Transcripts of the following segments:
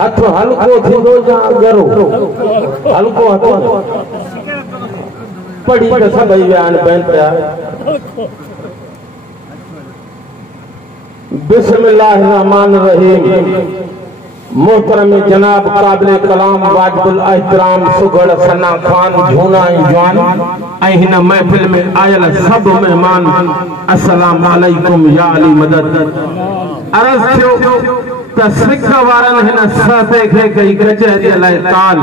हथ हल्को थींदो या गहरो हल्को हथो पढ़ी त सभई विया आहिनि बहन पिया बिस्मिल्लाहिर्रहमानिर्रहीम मोहतरम जनाब काबिल कलाम वाजिबुल एहतराम सुगड़ सना खान झूना जवान ऐं हिन महफिल में आयल सब मेहमान अस्सलाम वालेकुम या अली मदद अर्ज़ थियो त सिख वारनि हिन सहते खे कई कचहरीअ लाइ ताल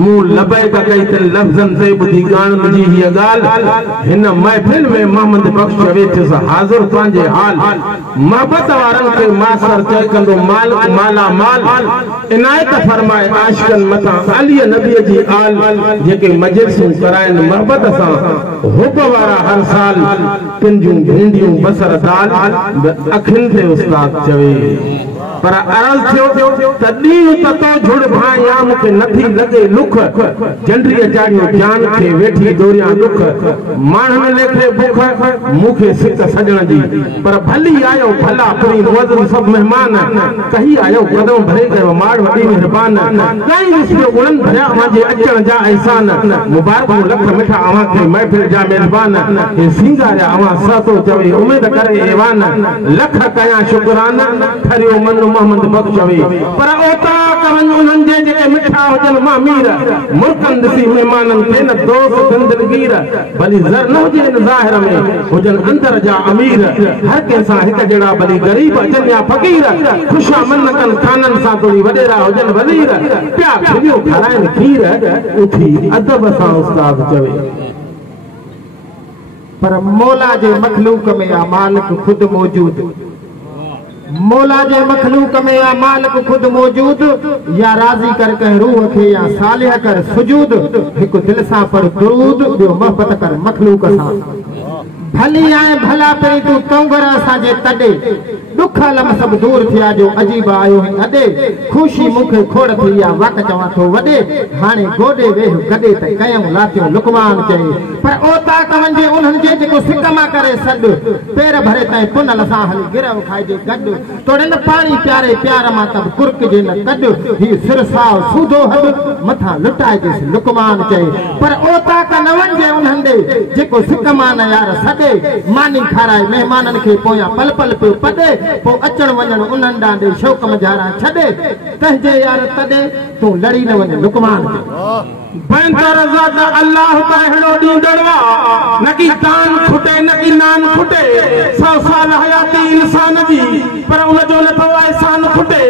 मूं लबैक कई त लफ़्ज़नि ते ॿुधी ॼाण मुंहिंजी हीअ ॻाल्हि हिन महफिल में मोहम्मद बख्श वेठुसि हाज़िर पंहिंजे हाल मोहबत वारनि खे मासर चए कंदो माला माल इनायत फरमाए आशिक़नि मथां अली नबीअ जी आल जेके मजलिसूं कराइनि मोहबत सां हुब वारा हर साल पिंजूं भिंडियूं बसर दाल अखियुनि ते उस्ताद चवे पर अर्ज़ थियो त ॾींहुं त तो झुड़ भाया मूंखे नथी लॻे लुख जंडरीअ चाढ़ियो जान खे वेठी दोरियां दुख माण्हुनि लेखे बुख मूंखे सिक सॼण जी पर भली आयो भला पुरी वज़न सभु महिमान कही आयो कदम भरे कयो माड़ वॾी महिरबान कई विसरियो गुणनि भरिया मुंहिंजे अचण जा अहसान मुबारकूं लख मिठा अव्हां खे महफ़िल जा मेज़बान हे सिंगारिया अव्हां सहतो चवे उमेद करे एवान लख कयां शुक्राना ठरियो मन मोहम्मद बख्श चवे पर ओता कवन उन्हनि जे जेके मिठा हुजनि मामीर मुल्कनि ॾिसी महिमाननि खे न दोस्त दिलगीर भली ज़र न हुजे इन ज़ाहिर में हुजनि अंदर जा अमीर हर कंहिंसां हिकु जहिड़ा भली ग़रीब अचनि या फ़क़ीर ख़ुशा मन कनि खाननि सां थोरी वॾेरा हुजनि वज़ीर पिया खिलियो खाराइनि खीर उथी अदब सां उस्ताद चवे पर मौला जे मखलूक में या मालिक खुद मौजूद मौला जे मखलूक में या मालिक खुद मौजूद या राज़ी कर कह रूह खे या सालिह कर सुजूद हिकु दिल सां पर दुरूद ॿियो मोहबत कर मखलूक सां भली आए भला पई तू तोंगर असांजे तॾे दुख लम सभु दूर थिया जो अजीब आयो है अॾे खुशी मूंखे खोड़ थी या वक़्त चवां थो वॾे हाणे गोॾे वेह गॾे त कयूं लाथियो लुकमान चए पर ओता कवन जे उन्हनि जे जेको सिक मां करे सॾु पेर भरे ताईं पुनल सां हली गिरव खाइजे गॾु तोड़े न पाणी प्यारे प्यार मां तब कुर्क जे न कॾु ही सिर साव सूधो हॾ मथां लुटाइजेसि लुकमान चए पर ओता क न वञे उन्हनि ॾे जेको सिक मां न यार सॾे मानी खाराए महिमाननि खे पोयां पल पल पियो पॾे पोइ अचण वञण उन्हनि ॾांहुं शौक़ मझारा छॾे तंहिंजे यार तॾे तूं लड़ी न वञ लुकमान अल्लाह का अहिड़ो ॾींदड़ न की दान खुटे न की नान खुटे 100 साल हयाती इंसान जी पर उनजो नथो एहसान खुटे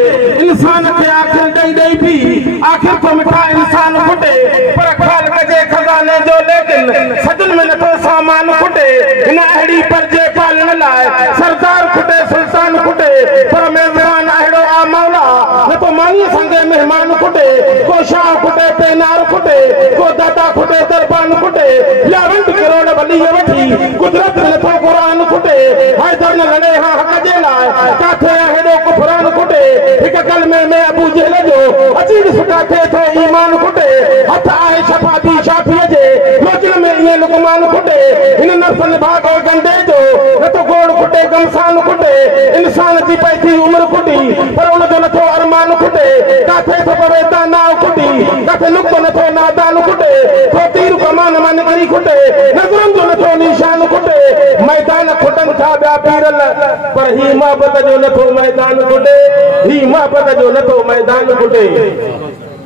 इंसान खे आख़िर ॾेई ॾेई भी आख़िर को मिठा इंसान खुटे पर ख़ालिक जे खज़ाने जो लेकिन सजन में नथो सामान खुटे हिन अहिड़ी परजे पालण लाइ सरदार खुटे सुल्तान खुटे पर मेज़बान अहिड़ो आ मौला न तो मानी संगे मेहमान खुटे को शाह खुटे पेनार खुटे को दाता खुटे दरबान खुटे या 2 करोड़ भली वठी कुदरत नथो क़ुरान खुटे हैदर न लड़े हां हक़ जे लाइ काथे हेॾो कुफरान खुटे हिक कलमे में अबू जहल जो अजीब सुकाथे थो ईमान खुटे हथ आहे शफाती शाफीअ जे लोचन में इएं लुकमान खुटे हिन नफ़्स भाग गंदे जो न तो गोड़ खुटे गमसान खुटे इंसान जी पई थी उम्र खुटी पर उनजो नथो अरमान खुटे काथे थो पवे दाना खुटी काथे लुक नथो नादान खुटे तो तीर कमान मन करी खुटे नज़रन जो नथो निशान खुटे मैदान खुटन था ॿिया पीरल पर ही मोहब्बत जो नथो मैदान खुटे ही मोहब्बत जो नथो मैदान खुटे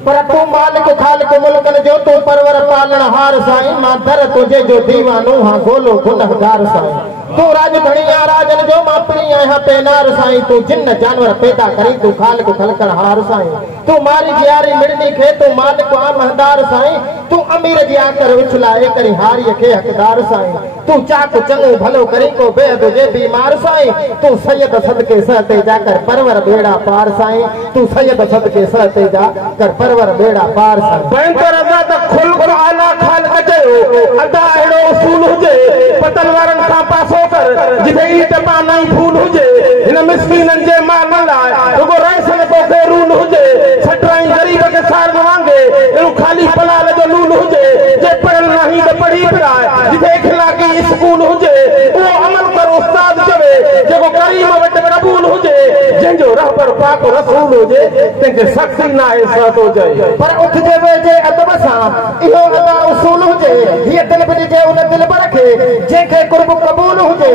पर तू मालिक खालिक मुल्कन जो तू परवर पालण हार साईं मां दर तुझे जो दीवानो हां गोलो गुनहगार साईं तू राज धणिया राजन जो मां पणी आहियां पेनार साईं तू जिन्न जानवर पैदा करी तू खालिक खलकण हार साईं तू मारी जियारी मिड़नी खे तू मालिक आ महदार साईं तू अमीर जी आकर उछलाए करी हारीअ खे हक़दार साईं तू चाक चङो भलो करी को बेहद जे बीमार साईं तू सैयद सदके सहते जाकर परवर बेड़ा पार साईं तू सैयद सदके सहते जाकर परवर बेड़ा पार साईं बैंकर रज़ा त खुल आला खालिक चयो अदा अहिड़ो उसूल हुजे पतन वारनि खां पासो कर जिथे ईट पानी फूल हुजे हिन मिस्कीननि जे मान लाइ रुगो रैसन तोखे रूल हुजे छटराई गरीब खे सार वांगे एड़ो खाली पलाल जो लूल हुजे जे पढ़ल नहीं त पढ़ी पिराए जिथे इखलाकी स्कूल हुजे उहो अमल कर उस्ताद चवे जेको करीम वटि कबूल हुजे जंहिंजो रहबर पाक रसूल हुजे तंहिंखे जे सख्ती ना है सहतो जाए पर उठ जे वेजे अदब सां इहो अदा उसूल हुजे ये दिल भी जे उन दिल पर रखे जेके कुर्ब कबूल हुजे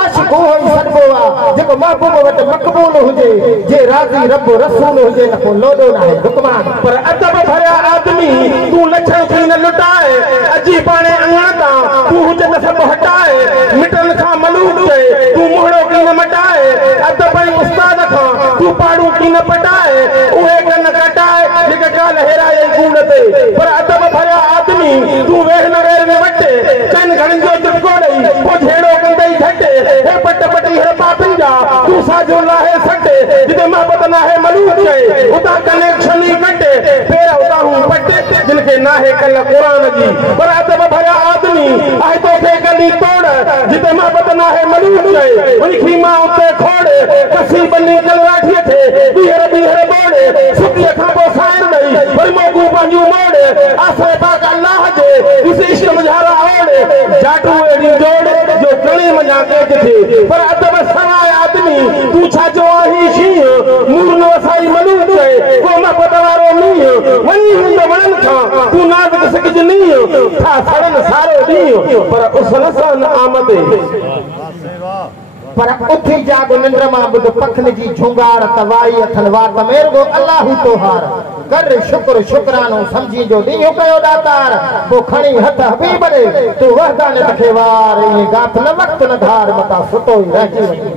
आशिक होई सदबो आ जेको महबूब वट मकबूल हुजे जे राज़ी रब रसूल हुजे न को लोडो ना है हुकमान पर अदब भरिया आदमी तू लछण थी न लुटाए अजी पाणे अंगणा तू हुजे त सब हटाए मिटन खां मलूक चए तू मुहड़ो की न मटाए अदब ऐं उस्ताद खां तू पाड़ू की न पटाए उहे कन कटाए जेके ॻाल्हि हेराए कूड़ ते पर अदब भरिया आदमी तू वेह न वेर में वटे चन घणनि जो चुटको ॾेई पोइ झेड़ो कंदई झटे हे पट पटी हर पापिन जा तू साजो लाहे सटे जिते मोहब्बत ना है मलूक चए उतां कनेक्शन ही कटे फेर उतां हूं पटे जिनके ना है कल कुरान जी पर अदब भरिया आदमी आहे तोखे गली तोड़ जिते मोहब्बत ना है मलूक चए उनकी मां उते खोड़ कसी बनी कलवाठी थे बीहर बीहर बोड़े सुखी खां पोइ साइर ॾेई वरी मोगू पंहिंजूं मोड़ आसरे पाक अल्लाह जे इस इश्क मुझारा ओड़े जाटू एड़ी जोड़ जो कणी मञा केज थे पर अदब सवाए आदमी तू छा जो आही शींह नूर न वसाई मलूक चए को मोहब्बत वारो मींह वञी हूंदो वणनि खां तू नाज़ुक सिकज नींह था सड़न सारो ॾींहुं पर उसन सां न आमदे पर उथी जागो निंद्र मां बुध पखन जी झुंगार तवाई अथन वात मेरगो अल्लाह तोहार कर शुक्र शुक्रानो समझी जो ॾींहुं कयो दातार पोइ खणी हथ हबीब ॾे तू वहदाने तखे वार ईअं गात न वक़्त न धार मता सुतो ई रहिजी वञे